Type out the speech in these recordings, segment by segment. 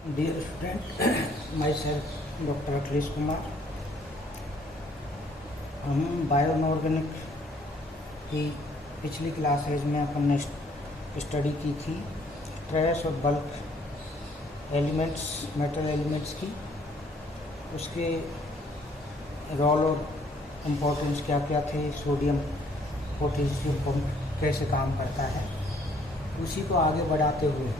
Dear student, myself doctor Akhilesh Kumar. हम bio inorganic की पिछली क्लासेज में अपन ने स्टडी की थी ट्रेस और बल्क एलिमेंट्स, मेटल एलिमेंट्स की, उसके रोल और इम्पोर्टेंस क्या क्या थे, सोडियम पोटेशियम कैसे काम करता है। उसी को आगे बढ़ाते हुए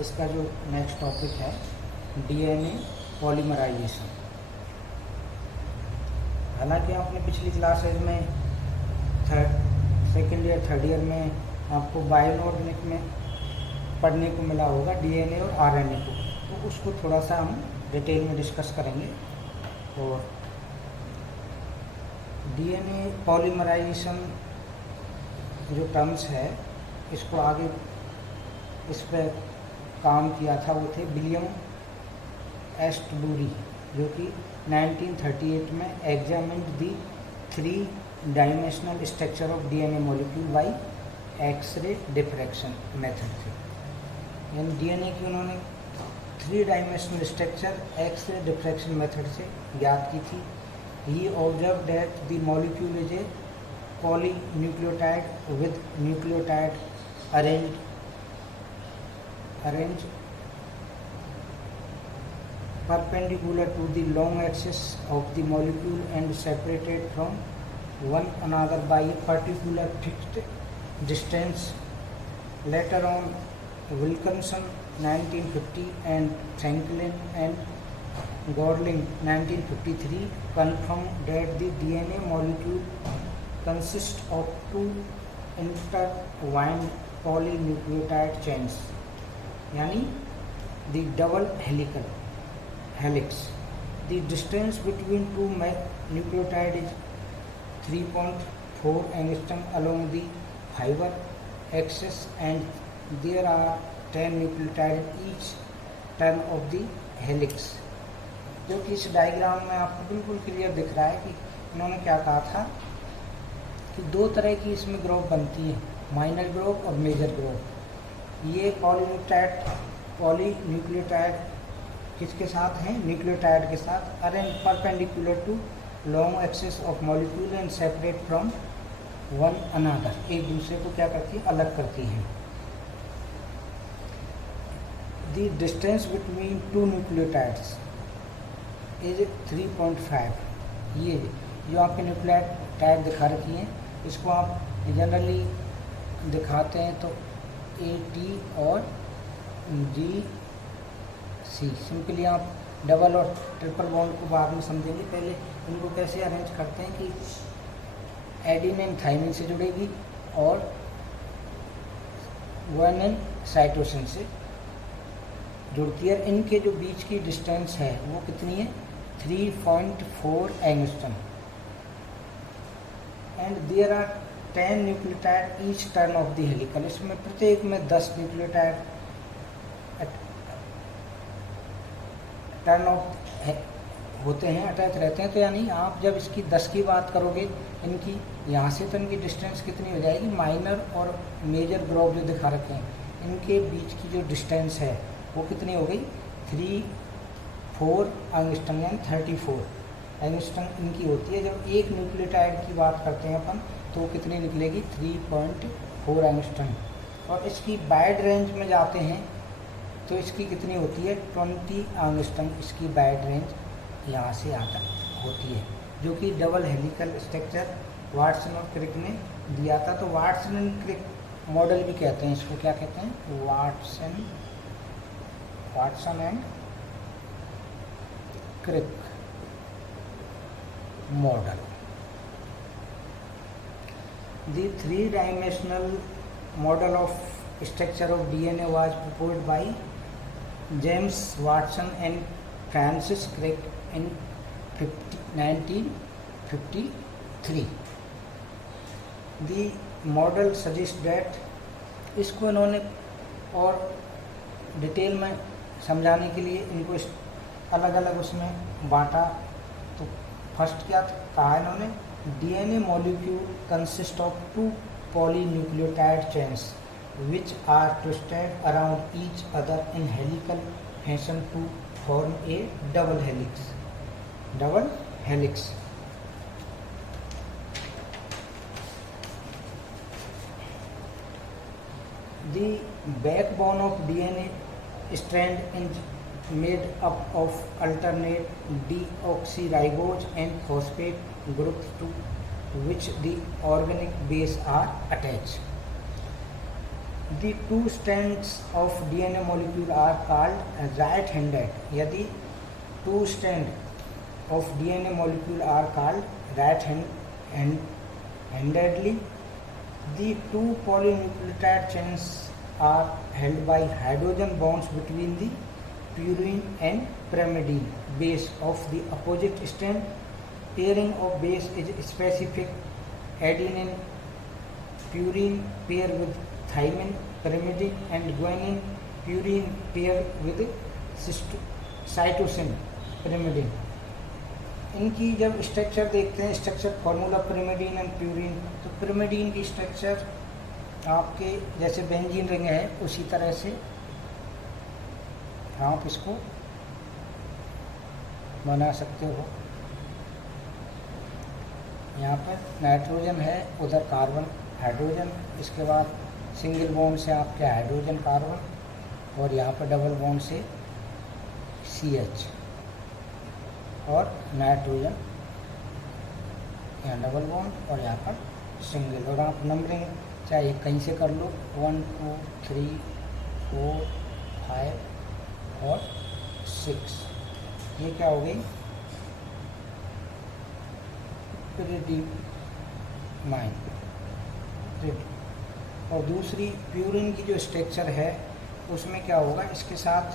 इसका जो नेक्स्ट टॉपिक है डीएनए पॉलीमराइजेशन। हालांकि आपने पिछली क्लासेज में सेकेंड ईयर थर्ड ईयर में आपको बायो इनऑर्गेनिक में पढ़ने को मिला होगा डीएनए और आरएनए को, तो उसको थोड़ा सा हम डिटेल में डिस्कस करेंगे। और डीएनए पॉलीमराइजेशन जो टर्म्स है, इसको आगे इस पर काम किया था वो थे विलियम एस्टबुरी, जो कि 1938 में examined the 3 dimensional structure of DNA molecule by X ray diffraction method से। यानी डीएनए की उन्होंने 3 dimensional structure X ray diffraction method से ज्ञात की थी। He observe that the molecule is a polynucleotide with nucleotide arrange perpendicular to the long axis of the molecule and separated from one another by a particular fixed distance. Later on, Wilkinson 1950 and Franklin and Gorling 1953 confirmed that the DNA molecule consists of 2 intertwined polynucleotide chains, यानी the double helix. The distance between 2 nucleotides is 3.4 angstrom along the fiber axis and there are 10 nucleotides each turn of the helix। जो कि इस diagram में आपको बिल्कुल clear दिख रहा है कि इन्होंने क्या कहा था कि 2 तरह की इसमें ग्रुप बनती है, माइनर ग्रुप और मेजर ग्रुप। ये पॉलीन्यूक्लियोटाइड किसके साथ हैं? न्यूक्लियोटाइड के साथ arrange perpendicular to long axis of molecule and separate from one another, एक दूसरे को क्या करती है? अलग करती हैं। The distance between 2 nucleotides is 3.5। ये जो आपके न्यूक्लियोटाइड दिखा रखी हैं, इसको आप जनरली दिखाते हैं तो AT और GC। सिंपली आप डबल और ट्रिपल बॉन्ड को बाद में समझेंगे, पहले इनको कैसे अरेंज करते हैं कि एडिनिन थाइमिन से जुड़ेगी और गुआनिन साइटोसिन से जुड़ती है। इनके जो बीच की डिस्टेंस है वो कितनी है? 3.4 angstrom and there are 10 nucleotide each turn of the helical. इसमें प्रत्येक में 10 न्यूक्लियोटाइड टर्न ऑफ होते हैं, अटैच रहते हैं। तो यानी आप जब इसकी 10 की बात करोगे, इनकी यहाँ से तो इनकी डिस्टेंस कितनी हो जाएगी? माइनर और मेजर ग्रुप जो दिखा रखे हैं, इनके बीच की जो डिस्टेंस है वो कितनी हो गई? 3.4 एंगस्ट्रम यानी 34 एंगस्ट्रम इनकी होती है। जब एक न्यूक्लियोटाइड की बात करते हैं अपन, तो कितनी निकलेगी? 3.4 एंगस्ट्रम। और इसकी वाइड रेंज में जाते हैं तो इसकी कितनी होती है? 20 एंगस्ट्रम इसकी वाइड रेंज यहाँ से आता होती है, जो कि डबल हेलिकल स्ट्रक्चर वाटसन और क्रिक ने दिया था। तो वाटसन एंड क्रिक मॉडल भी कहते हैं इसको। क्या कहते हैं? Watson and Crick model. The 3-dimensional model of structure of DNA was proposed by James Watson and Francis Crick in 1953. The model suggests that, इसको इन्होंने और डिटेल में समझाने के लिए इनको अलग अलग उसमें बांटा। तो फर्स्ट क्या कहा इन्होंने? DNA molecule consists of 2 polynucleotide chains। which are twisted around each other in helical fashion to form a double helix. Double helix. The backbone of DNA strand is made up of alternate deoxyribose and phosphate groups to which the organic base are attached. The two strands of DNA molecule are called right-handed. यदि two strands of DNA molecule are called right-handedly, the two polynucleotide chains are held by hydrogen bonds between the purine and pyrimidine base of the opposite strand. Pairing of base is specific. Adenine purine pair with thymine pyrimidine and guanine purine pair with cytosine pyrimidine. इनकी जब structure देखते हैं, structure formula pyrimidine and purine, तो pyrimidine की structure आपके जैसे benzene ring है उसी तरह से आप इसको बना सकते हो। यहाँ पर नाइट्रोजन है, उधर कार्बन हाइड्रोजन, इसके बाद सिंगल बॉन्ड से आपके हाइड्रोजन कार्बन और यहाँ पर डबल बॉन्ड से CH और नाइट्रोजन, यहाँ डबल बॉन्ड और यहाँ पर सिंगल। और आप नंबरिंग चाहे कहीं से कर लो, 1 2 3 4 5 और 6। ये क्या हो गई? pyridine। और दूसरी प्यूरिन की जो स्ट्रक्चर है उसमें क्या होगा, इसके साथ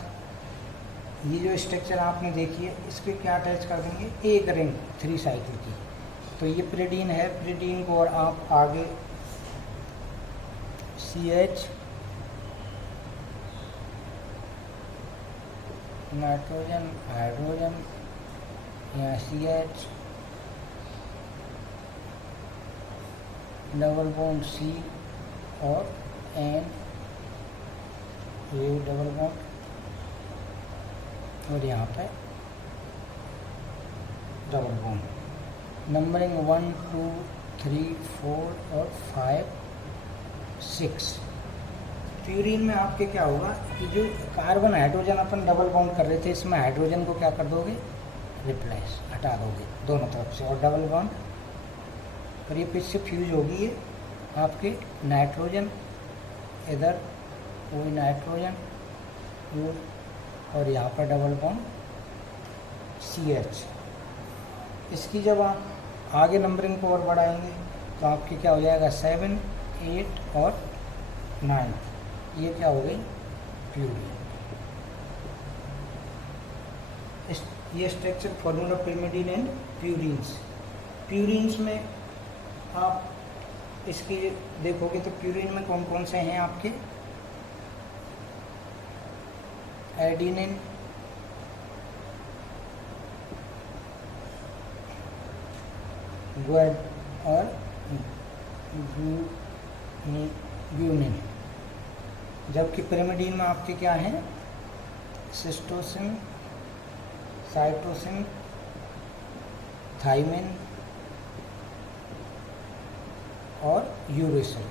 ये जो स्ट्रक्चर आपने देखी है इस पर क्या अटैच कर देंगे, एक रिंग 3 साइकिल की। तो ये pyridine है, pyridine को और आप आगे CH नाइट्रोजन हाइड्रोजन, यहाँ CH डबल बॉन्ड C और N, ये डबल बॉन्ड और यहाँ पे डबल बॉन्ड। नंबरिंग 1 2 3 4 और 5 6। प्यूरिन में आपके क्या होगा कि जो कार्बन हाइड्रोजन अपन डबल बॉन्ड कर रहे थे, इसमें हाइड्रोजन को क्या कर दोगे, रिप्लेस, हटा दोगे दोनों तरफ से, और डबल बॉन्ड और ये फिर से फ्यूज होगी ये आपके नाइट्रोजन, इधर वही नाइट्रोजन और यहाँ पर डबल बॉन्ड CH। इसकी जब आप आगे नंबरिंग को और बढ़ाएंगे तो आपकी क्या हो जाएगा, 7 8 और 9। ये क्या हो गई, प्यूरिन। ये structure formula pyrimidine and purines. Purines में आप इसकी देखोगे तो प्यूरिन में कौन कौन से हैं आपके, एडिनिन, ग्वाड और ग्यूनिन। जबकि pyrimidine में आपके क्या हैं, सिस्टोसिन, साइटोसिन, थाइमिन और यूरेसिल।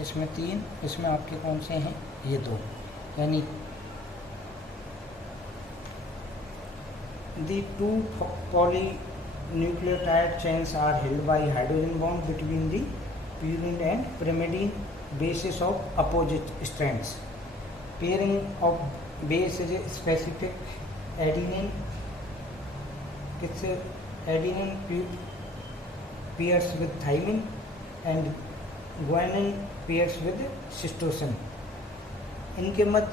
इसमें 3, इसमें आपके कौन से हैं, ये 2। यानी the two polynucleotide chains are held by hydrogen bond between the purine and pyrimidine bases of opposite strands. Pairing of base is specific. Adenine pairs with thymine and guanine pairs with cytosine. इनके मत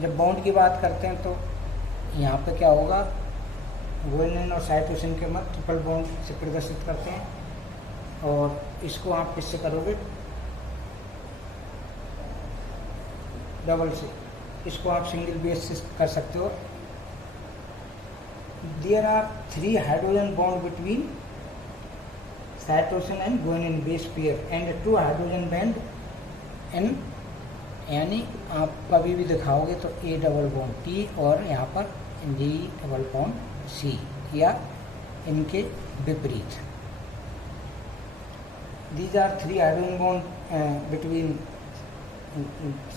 जब bond की बात करते हैं तो यहाँ पे क्या होगा, गुआनिन और साइटोसिन के मत ट्रिपल बॉन्ड से प्रदर्शित करते हैं। और इसको आप किससे करोगे, डबल से। इसको आप सिंगल बेस से कर सकते हो। There are 3 hydrogen bond between cytosine and guanine base pair and 2 hydrogen band in, यानी आप कभी भी दिखाओगे तो A डबल बॉन्ड T और यहाँ पर G डबल बॉन्ड C या इनके विपरीत। These are 3 hydrogen bond between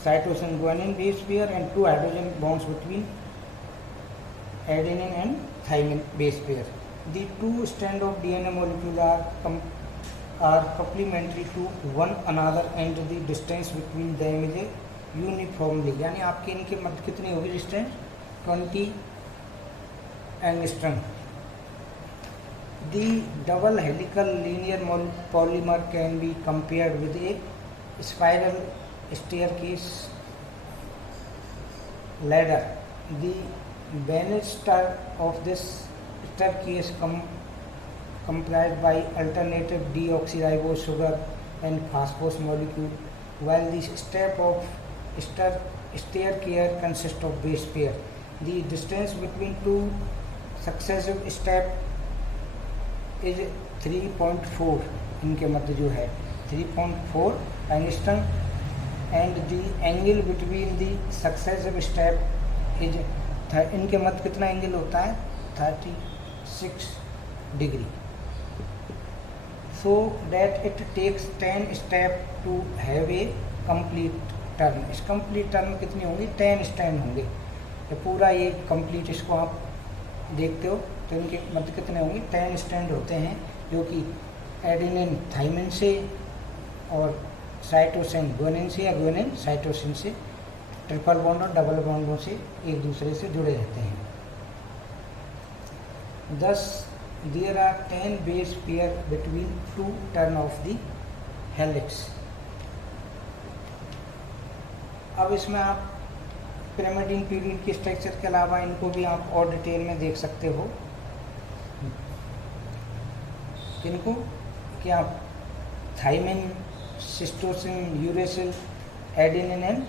cytosine guanine base pair and 2 hydrogen bonds between adenine and thymine base pair. The 2 strands of DNA molecule are complementary to one another and the distance between them is uniformly, यानी आपके इनके मध्य कितनी होगी distance 20 angstrom. The double helical linear polymer can be compared with a spiral staircase ladder. The banister of this staircase comprised by alternative deoxyribose sugar and phosphorus molecule, while the step of staircase consists of base pair. The distance between 2 successive steps is 3.4, इनके मध्य जो है 3.4 angstrom, and the angle between the successive step is, इनके मध्य कितना angle होता है 36 degree, so that it takes 10 step to have a complete turn. इस complete turn कितनी होंगी 10 स्टैंड होंगे, ये पूरा ये कंप्लीट इसको आप देखते हो तो इनके मध्य कितने होंगे 10 स्टैंड होते हैं, जो कि एडेनिन थाइमिन से और साइटोसिन गुआनिन से या गुआनिन साइटोसिन से ट्रिपल बॉन्ड और डबल बॉन्डों से एक दूसरे से जुड़े रहते हैं। Thus there are 10 base pair between 2 turn of the helix। अब इसमें आप पिरामिडीन पीरियड के स्ट्रक्चर के अलावा इनको भी आप और डिटेल में देख सकते हो। किनको, क्या thymine, cytosine, uracil, adenine and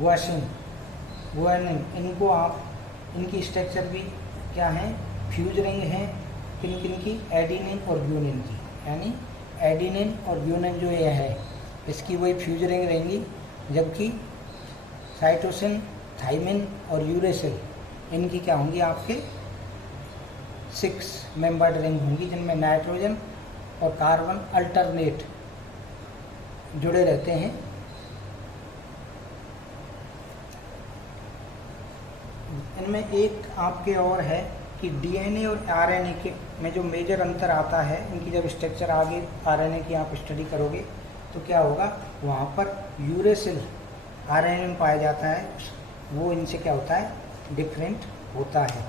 guanine, इनको आप, इनकी स्ट्रक्चर भी क्या है फ्यूज रिंग हैं किन किन की, एडेनिन और गुआनिन की, यानी एडेनिन और गुआनिन जो ये है इसकी वही फ्यूज रिंग रहेंगी, जबकि साइटोसिन, थाइमिन और यूरेसिल इनकी क्या होंगी आपके 6 मेंबर्ड रिंग होंगी, जिनमें नाइट्रोजन और कार्बन अल्टरनेट जुड़े रहते हैं। इनमें एक आपके और है कि डीएनए और आरएनए के में जो मेजर अंतर आता है, इनकी जब स्ट्रक्चर आगे आरएनए की आप स्टडी करोगे तो क्या होगा, वहाँ पर यूरेसिल आरएनए में पाया जाता है, वो इनसे क्या होता है डिफरेंट होता है।